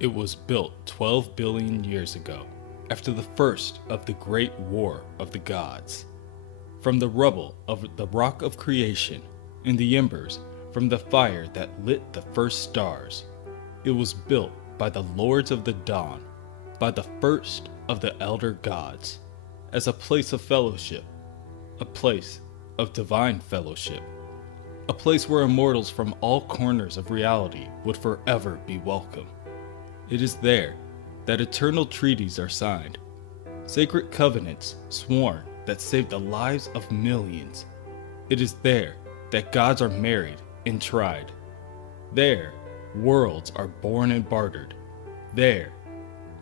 It was built 12 billion years ago, after the first of the great war of the gods. From the rubble of the rock of creation and the embers from the fire that lit the first stars, it was built by the lords of the dawn, by the first of the elder gods, as a place of fellowship, a place of divine fellowship, a place where immortals from all corners of reality would forever be welcome. It is there that eternal treaties are signed, sacred covenants sworn that save the lives of millions. It is there that gods are married and tried. There, worlds are born and bartered. There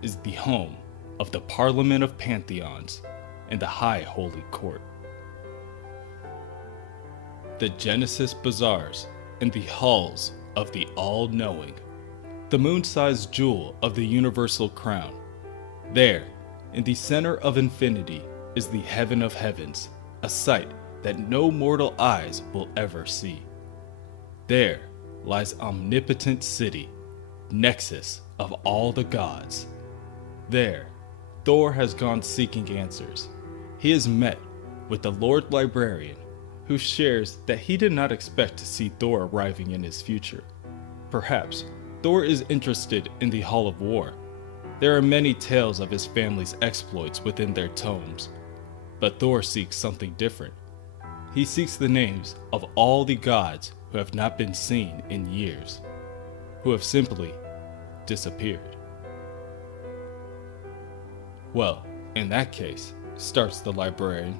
is the home of the Parliament of Pantheons and the High Holy Court. The Genesis Bazaars and the halls of the All-Knowing, the moon-sized jewel of the universal crown. There, in the center of infinity, is the heaven of heavens, a sight that no mortal eyes will ever see. There lies omnipotent city, nexus of all the gods. There, Thor has gone seeking answers. He has met with the Lord Librarian, who shares that he did not expect to see Thor arriving in his future. Perhaps Thor is interested in the Hall of War. There are many tales of his family's exploits within their tomes, but Thor seeks something different. He seeks the names of all the gods who have not been seen in years, who have simply disappeared. Well, in that case, starts the librarian,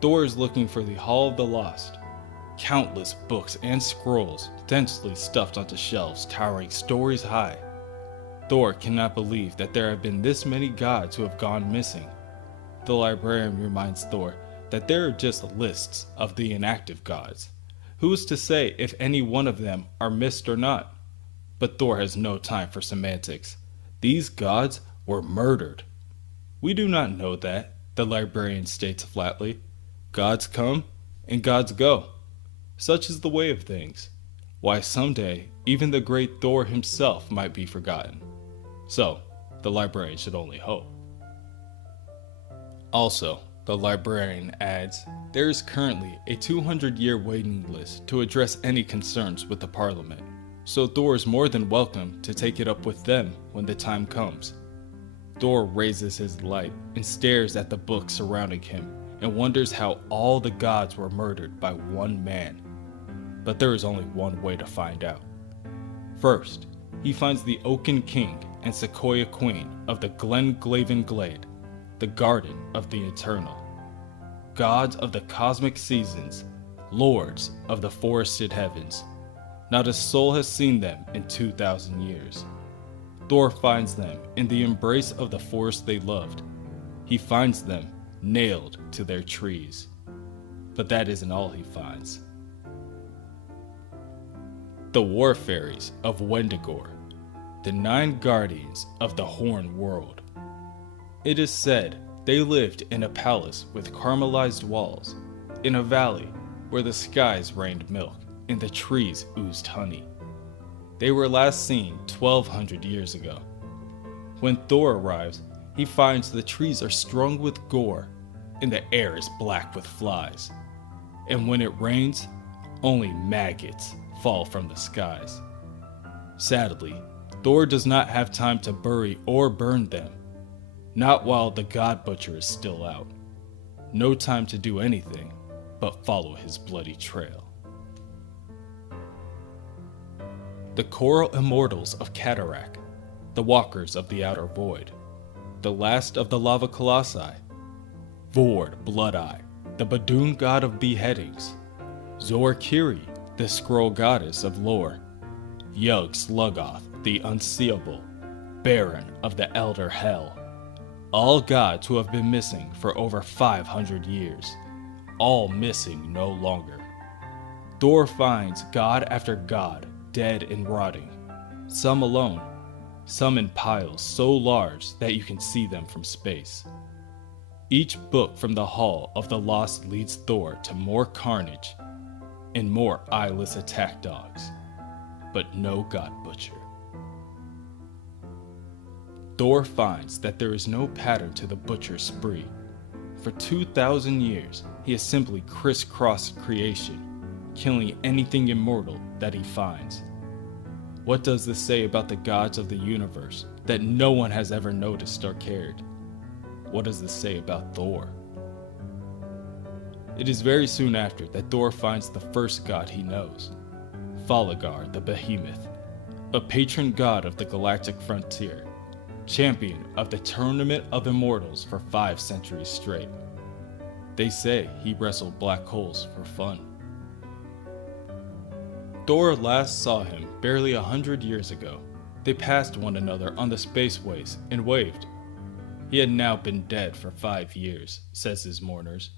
Thor is looking for the Hall of the Lost. Countless books and scrolls densely stuffed onto shelves towering stories high. Thor cannot believe that there have been this many gods who have gone missing. The librarian reminds Thor that there are just lists of the inactive gods. Who is to say if any one of them are missed or not? But Thor has no time for semantics. These gods were murdered. We do not know that, the librarian states flatly. Gods come and gods go. Such is the way of things. Why, someday, even the great Thor himself might be forgotten. So, the librarian should only hope. Also, the librarian adds, there is currently a 200-year waiting list to address any concerns with the Parliament, so Thor is more than welcome to take it up with them when the time comes. Thor raises his light and stares at the book surrounding him and wonders how all the gods were murdered by one man. But there is only one way to find out. First, he finds the Oaken King and Sequoia Queen of the Glenglaven Glade, the Garden of the Eternal. Gods of the cosmic seasons, lords of the forested heavens. Not a soul has seen them in 2,000 years. Thor finds them in the embrace of the forest they loved. He finds them nailed to their trees. But that isn't all he finds. The War Fairies of Wendigore, the 9 guardians of the Horn World. It is said they lived in a palace with caramelized walls, in a valley where the skies rained milk and the trees oozed honey. They were last seen 1,200 years ago. When Thor arrives, he finds the trees are strung with gore and the air is black with flies. And when it rains, only maggots fall from the skies. Sadly, Thor does not have time to bury or burn them. Not while the God Butcher is still out. No time to do anything but follow his bloody trail. The Coral Immortals of Cataract, the Walkers of the Outer Void, the last of the Lava Colossi, Vord Blood-Eye, the Badoon God of Beheadings, Zor-Kiri, the Scroll Goddess of Lore, Yug Sluggoth, the Unseeable, Baron of the Elder Hell. All gods who have been missing for over 500 years, all missing no longer. Thor finds god after god dead and rotting, some alone, some in piles so large that you can see them from space. Each book from the Hall of the Lost leads Thor to more carnage and more eyeless attack dogs, but no God Butcher. Thor finds that there is no pattern to the butcher's spree. For 2,000 years, he has simply crisscrossed creation, killing anything immortal that he finds. What does this say about the gods of the universe that no one has ever noticed or cared? What does this say about Thor? It is very soon after that Thor finds the first god he knows, Falagar the Behemoth, a patron god of the galactic frontier, champion of the Tournament of Immortals for 5 centuries straight. They say he wrestled black holes for fun. Thor last saw him barely 100 years ago. They passed one another on the spaceways and waved. He had now been dead for 5 years, says his mourners.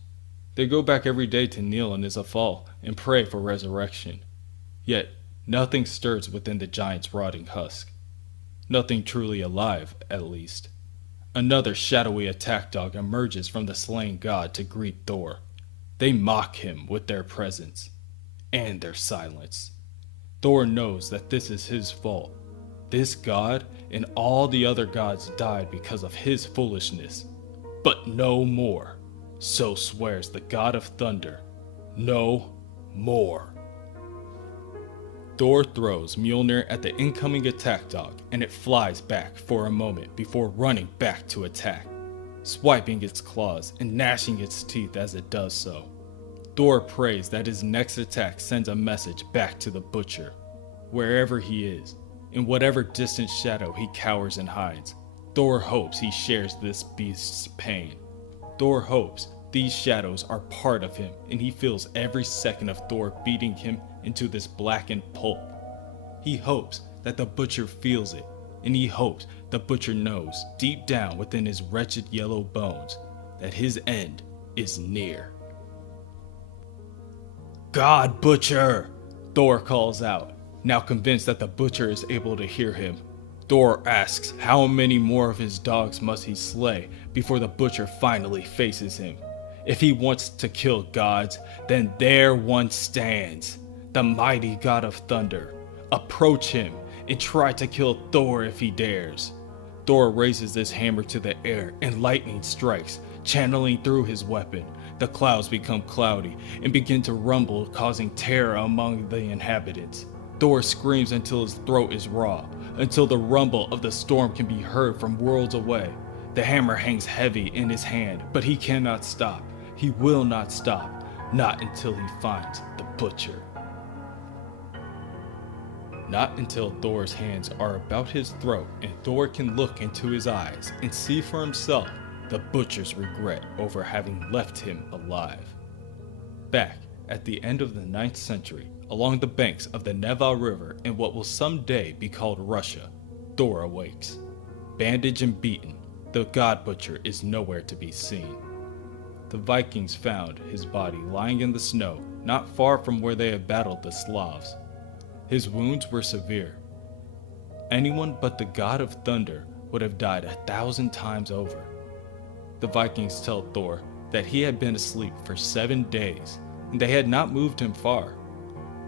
They go back every day to kneel in his fall and pray for resurrection. Yet, nothing stirs within the giant's rotting husk. Nothing truly alive, at least. Another shadowy attack dog emerges from the slain god to greet Thor. They mock him with their presence and their silence. Thor knows that this is his fault. This god and all the other gods died because of his foolishness. But no more. So swears the god of thunder. No more. Thor throws Mjolnir at the incoming attack dog and it flies back for a moment before running back to attack, swiping its claws and gnashing its teeth as it does so. Thor prays that his next attack sends a message back to the butcher, wherever he is, in whatever distant shadow he cowers and hides. Thor hopes he shares this beast's pain. Thor hopes these shadows are part of him and he feels every second of Thor beating him into this blackened pulp. He hopes that the butcher feels it, and he hopes the butcher knows deep down within his wretched yellow bones that his end is near. God, butcher! Thor calls out, now convinced that the butcher is able to hear him. Thor asks how many more of his dogs must he slay before the butcher finally faces him. If he wants to kill gods, then there one stands, the mighty god of thunder. Approach him and try to kill Thor if he dares. Thor raises his hammer to the air and lightning strikes, channeling through his weapon. The clouds become cloudy and begin to rumble, causing terror among the inhabitants. Thor screams until his throat is raw, until the rumble of the storm can be heard from worlds away. The hammer hangs heavy in his hand, but he cannot stop. He will not stop, not until he finds the butcher. Not until Thor's hands are about his throat and Thor can look into his eyes and see for himself the butcher's regret over having left him alive. Back at the end of the 9th century, along the banks of the Neva River in what will someday be called Russia, Thor awakes. Bandaged and beaten, the god butcher is nowhere to be seen. The Vikings found his body lying in the snow not far from where they had battled the Slavs. His wounds were severe. Anyone but the god of thunder would have died 1,000 times over. The Vikings tell Thor that he had been asleep for 7 days, and they had not moved him far.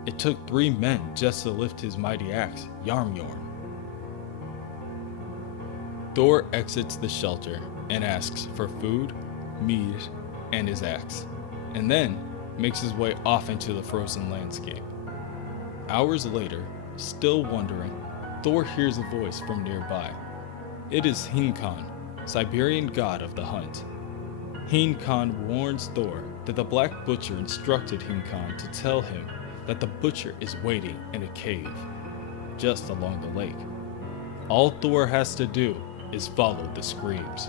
It took 3 men just to lift his mighty axe, Yarmjorn. Thor exits the shelter and asks for food, mead, and his axe, and then makes his way off into the frozen landscape. Hours later, still wondering, Thor hears a voice from nearby. It is Hinkan, Siberian god of the hunt. Hinkan warns Thor that the Black Butcher instructed Hinkan to tell him that the butcher is waiting in a cave, just along the lake. All Thor has to do is follow the screams.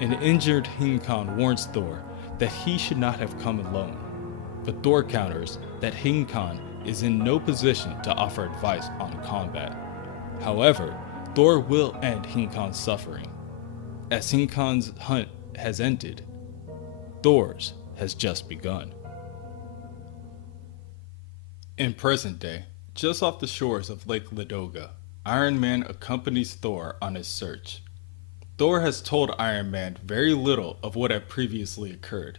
An injured Hinkan warns Thor that he should not have come alone, but Thor counters that Hinkan is in no position to offer advice on combat. However, Thor will end Hinkan's suffering. As Hinkan's hunt has ended, Thor's has just begun. In present day, just off the shores of Lake Ladoga, Iron Man accompanies Thor on his search. Thor has told Iron Man very little of what had previously occurred,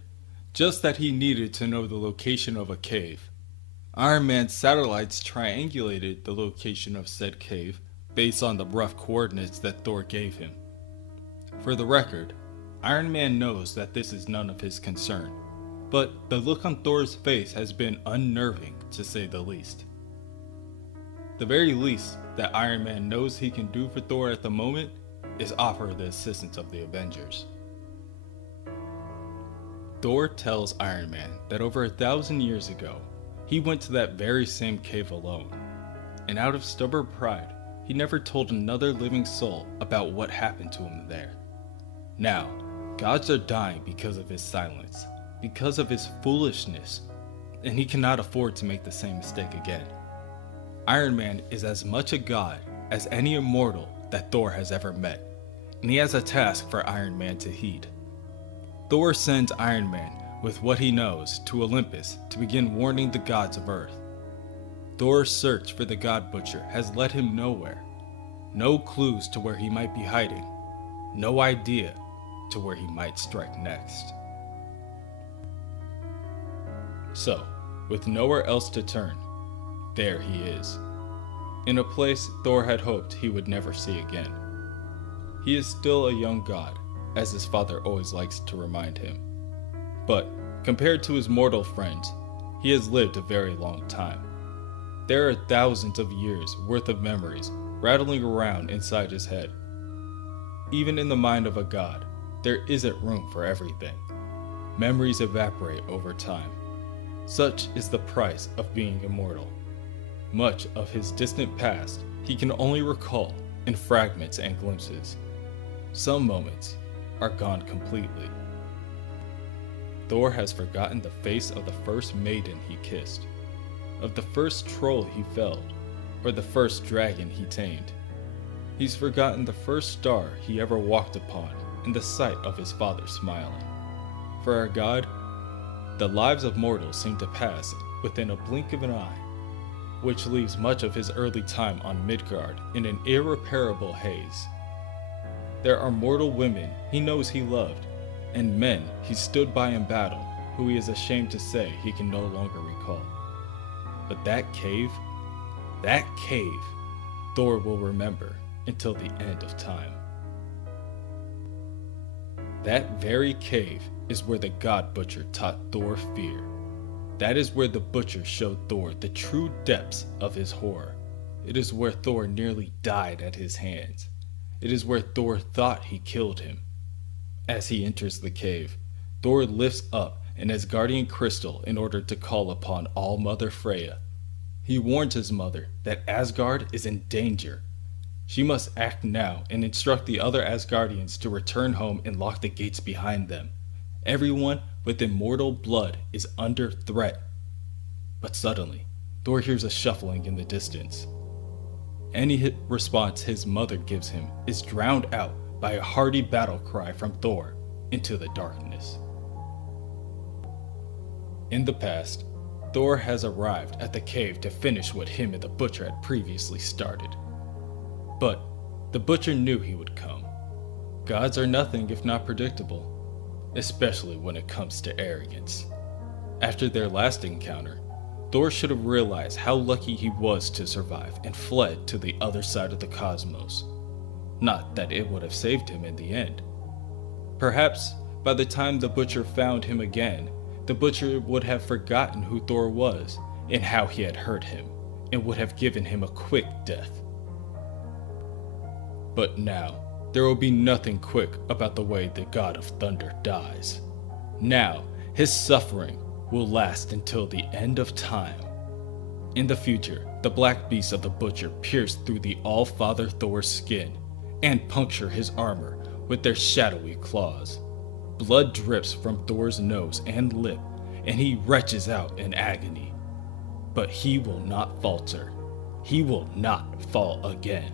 just that he needed to know the location of a cave. Iron Man's satellites triangulated the location of said cave, based on the rough coordinates that Thor gave him. For the record, Iron Man knows that this is none of his concern, but the look on Thor's face has been unnerving to say the least. The very least that Iron Man knows he can do for Thor at the moment is offer the assistance of the Avengers. Thor tells Iron Man that over 1,000 years ago, he went to that very same cave alone, and out of stubborn pride, he never told another living soul about what happened to him there. Now, gods are dying because of his silence, because of his foolishness, and he cannot afford to make the same mistake again. Iron Man is as much a god as any immortal that Thor has ever met, and he has a task for Iron Man to heed. Thor sends Iron Man with what he knows to Olympus to begin warning the gods of Earth. Thor's search for the God Butcher has led him nowhere. No clues to where he might be hiding. No idea to where he might strike next. So, with nowhere else to turn, there he is, in a place Thor had hoped he would never see again. He is still a young god, as his father always likes to remind him. But, compared to his mortal friends, he has lived a very long time. There are thousands of years worth of memories rattling around inside his head. Even in the mind of a god, there isn't room for everything. Memories evaporate over time. Such is the price of being immortal. Much of his distant past he can only recall in fragments and glimpses. Some moments are gone completely. Thor has forgotten the face of the first maiden he kissed, of the first troll he felled, or the first dragon he tamed. He's forgotten the first star he ever walked upon in the sight of his father smiling. For our god, the lives of mortals seem to pass within a blink of an eye, which leaves much of his early time on Midgard in an irreparable haze. There are mortal women he knows he loved, and men he stood by in battle who he is ashamed to say he can no longer recall. But that cave, Thor will remember until the end of time. That very cave is where the God Butcher taught Thor fear. That is where the Butcher showed Thor the true depths of his horror. It is where Thor nearly died at his hands. It is where Thor thought he killed him. As he enters the cave, Thor lifts up an Asgardian crystal in order to call upon All-Mother Freya. He warns his mother that Asgard is in danger. She must act now and instruct the other Asgardians to return home and lock the gates behind them. Everyone with immortal blood is under threat. But suddenly, Thor hears a shuffling in the distance. Any response his mother gives him is drowned out by a hearty battle cry from Thor into the darkness. In the past, Thor has arrived at the cave to finish what him and the Butcher had previously started. But the Butcher knew he would come. Gods are nothing if not predictable, especially when it comes to arrogance. After their last encounter, Thor should have realized how lucky he was to survive and fled to the other side of the cosmos. Not that it would have saved him in the end. Perhaps by the time the Butcher found him again, the Butcher would have forgotten who Thor was and how he had hurt him, and would have given him a quick death. But now, there will be nothing quick about the way the God of Thunder dies. Now, his suffering will last until the end of time. In the future, the black beasts of the Butcher pierce through the All-Father Thor's skin and puncture his armor with their shadowy claws. Blood drips from Thor's nose and lip, and he retches out in agony. But he will not falter. He will not fall again.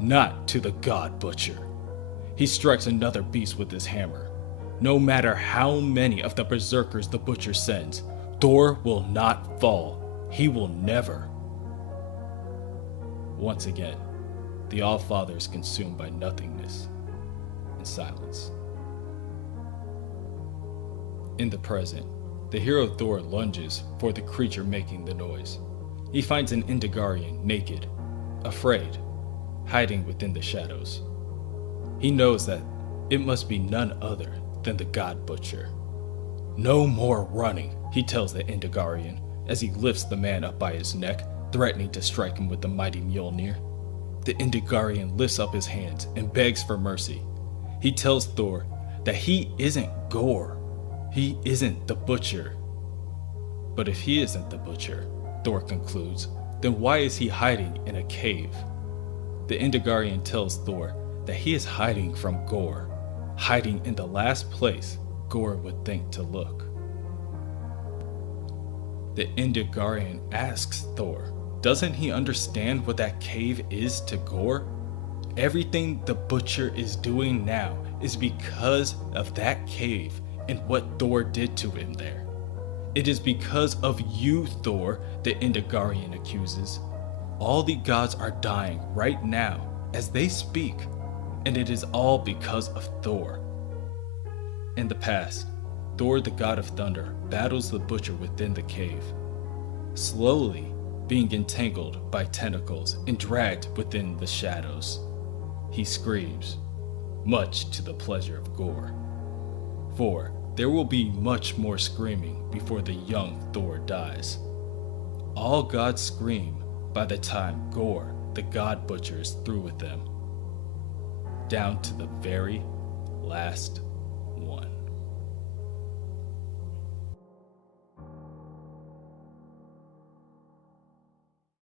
Not to the God Butcher. He strikes another beast with his hammer. No matter how many of the berserkers the Butcher sends, Thor will not fall. He will never. Once again, the All-Father is consumed by nothingness and silence. In the present, the hero Thor lunges for the creature making the noise. He finds an Indegarian naked, afraid. hiding within the shadows. He knows that it must be none other than the God Butcher. "No more running," he tells the Indigarian as he lifts the man up by his neck, threatening to strike him with the mighty Mjolnir. The Indigarian lifts up his hands and begs for mercy. He tells Thor that he isn't Gore. He isn't the Butcher. But if he isn't the Butcher, Thor concludes, then why is he hiding in a cave? The Indigarian tells Thor that he is hiding from Gore, hiding in the last place Gore would think to look. The Indigarian asks Thor, doesn't he understand what that cave is to Gore? Everything the Butcher is doing now is because of that cave and what Thor did to him there. It is because of you, Thor, the Indigarian accuses. All the gods are dying right now as they speak, and it is all because of Thor. In the past, Thor, the god of thunder, battles the Butcher within the cave, slowly being entangled by tentacles and dragged within the shadows. He screams, much to the pleasure of Gore. For there will be much more screaming before the young Thor dies. All gods scream by the time Gore, the God Butcher, is through with them, down to the very last one.